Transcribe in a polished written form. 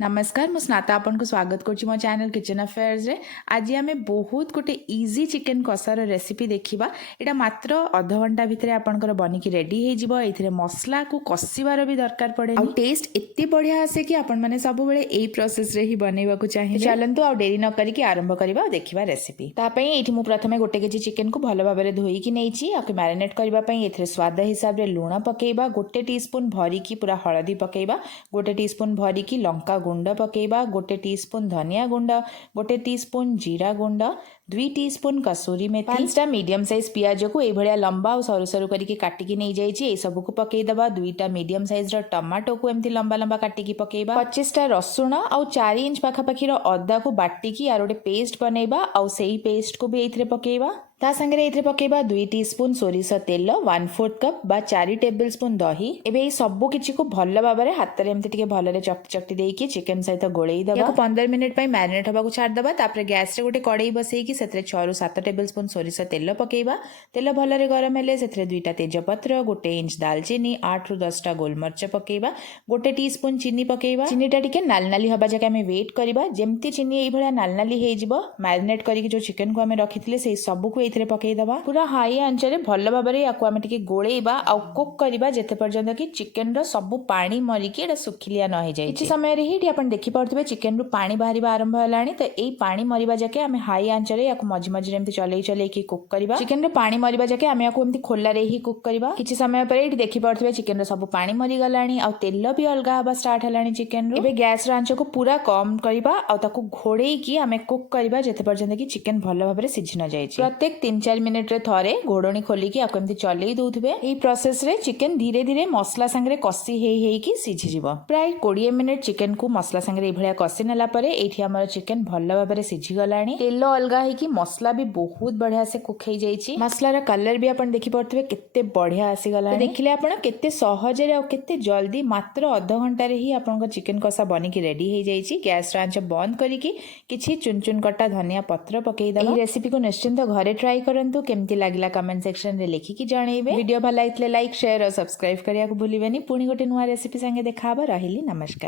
नमस्कार मु स्नाता आपन को स्वागत करछि मो चैनल किचन अफेयर्स रे। आज आमे बहुत गोटे इजी चिकेन कसार रेसिपी देखिबा। एटा मात्र आधा घंटा भितर आपनकर बनी की रेडी हे जिवो। एथिरे मसला को कसिबार भी दरकार पड़े आ टेस्ट एत्ते बढ़िया आसे कि आपन माने सब बेले एई प्रोसेस रे ही बनेबा को चाहिए। चलंतु आ देरी न करी कि आरंभ करबा आ देखिबा रेसिपी। ता पई एठी मु प्रथमे गोटे केजी चिकेन को भलो भाबरे धोई कि नेछि। आके मैरिनेट करबा पई एथिरे स्वाद हिसाब रे लूण पकेइबा, गोटे टीस्पून भरी की पूरा हळदी पकेइबा, गोटे टीस्पून भरी की लंका गुंड पकेइबा, गोटे टीस्पून धनिया गुंड, गोटे टीस्पून जीरा गुंड, 2 टीस्पून कसूरी मेथी, 5टा मीडियम साइज पियाज को ए भलिया लंबा और सरू सरू करके काटिकी नहीं जाइछि। ए सब को पकेइ दबा। 2टा मीडियम साइज रो टमाटो को एमती लंबा लंबा काटिकी पकेइबा। 25टा रसुण और 4 इंच पाखापाखी रो अदा को बाटिकी यार गोटे पेस्ट बनैबा और सेही पेस्ट को भी एथिरे पकेइबा। ता संगे एथिरे पकेइबा 2 टीस्पून सोरिष तेल, 1/4 कप बा 4 टेबलस्पून दही। एबे ए सब किछि को भल्ला भाबरे हाथ रे एमती टिके भल्ला चकटी चकटी देकी चिकेन सहित गोळेई दबा। याको 15 मिनिट पई मैरिनेट हबा को छाड़ दबा। तापरे गैस रे गोटे कड़ाई बसेई कि सेतरे 6 ରୁ 7 टेबलस्पून सोरिष तेल पकेइबा। तेल भल्ला रे गरम हेले सेतरे 2टा तेजपत्र, 1 इंच दालचीनी, 8 ରୁ 10टा गोलमरिच पकेइबा, 1 टीस्पून चीनी पकेइबा। चीनीटा टिके नाल नाली हबा जाके हमें वेट करबा। जेमती चीनी एई भलिया नाल नाली हेइ जिवो, मैरिनेट करिके जो चिकेन को हमें रखिथिले सेई सब को एथिरे पकेइ दबा। पूरा हाई आंच रे भल्ला भाबरे याको हमें टिके गोळेइबा आ कुक करबा जेते पर्यंत कि चिकेन रो सब पानी मरी कि एटा सुखिलिया न हे जाय। किछि समय रे ही आपण देखि पाउतबे चिकेन रो पानी बाहरिबा आरंभ हलानी। त एई पानी मरिबा जाके हमें हाई आंच रे याको मझी मझी एमती चलेई चलेई कि कुक करबा। चिकेन रो पानी मरिबा जाके हमें याको एमती खोला रे ही कुक करबा। किछि समय परे एठी देखि पाउतबे चिकेन रो सब पानी मरि गलानी आ तेल भी अलगा हबा स्टार्ट हलानी चिकेन रो। एबे गैस रो आंच को पूरा कम करबा आ ताको घोड़ेई कि हमें कुक करबा जेते पर्यंत कि चिकेन भलो भाबरे सिझि न जाय। प्रत्येक 3-4 मिनिट रे थरे घोड़णी खोलिकी आपको एमती चलेई दउथबे। एई प्रोसेस रे चिकेन धीरे धीरे मसला संगे कसी हेई कि सिझि जिवो। प्राय 20 मिनिट चिकेन को मसला संगे ए भलिया कसी नेला परे एठी हमर चिकेन भलो भाबरे सिझि गलानी। तेल अलगा हे कि मसला भी बहुत बढ़िया से कुक हे जाईछि। मसला रा कलर भी आपण देखि पड़थबे केते बढ़िया आसी गलानी। देखिले आपण केते सहज रे आ केते जल्दी मात्र आधा घंटा रे ही आपन चिकेन कसा बनी की रेडी हे जाईछि। गैस रा आंच बंद करिकि किछि चुन चुन कटा धनिया पत्र पकेई दबा। एई रेसिपी को निश्चिंत घरे ट्राई करंतु। केमती लागला कमेंट सेक्शन रे लिखिकी जणैबे। वीडियो भल लागितले लाइक शेयर और सब्सक्राइब करिया को भूलिबेनी। पुणी गोटे नुआ रेसिपी संगे देखाबा। रहिली नमस्कार।